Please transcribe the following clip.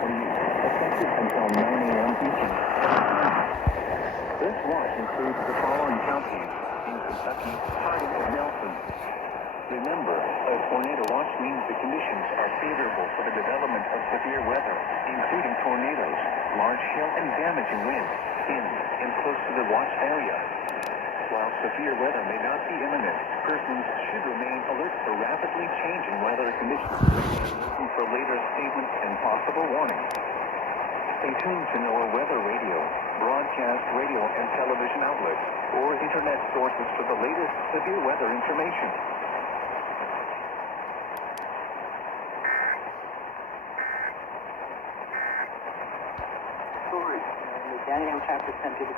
Effective until 9 a.m. Eastern. This watch includes the following counties in Kentucky, Hardin, and Nelson. Remember, a tornado watch means the conditions are favorable for the development of severe weather, including tornadoes, large hail, and damaging winds in and close to the watch area. While severe weather may not be imminent, persons should remain alert for rapidly changing weather conditions and listen for later statements and possible warnings. Stay tuned to NOAA Weather Radio, broadcast radio and television outlets, or internet sources for the latest severe weather information. The Daniel chapter 10 to the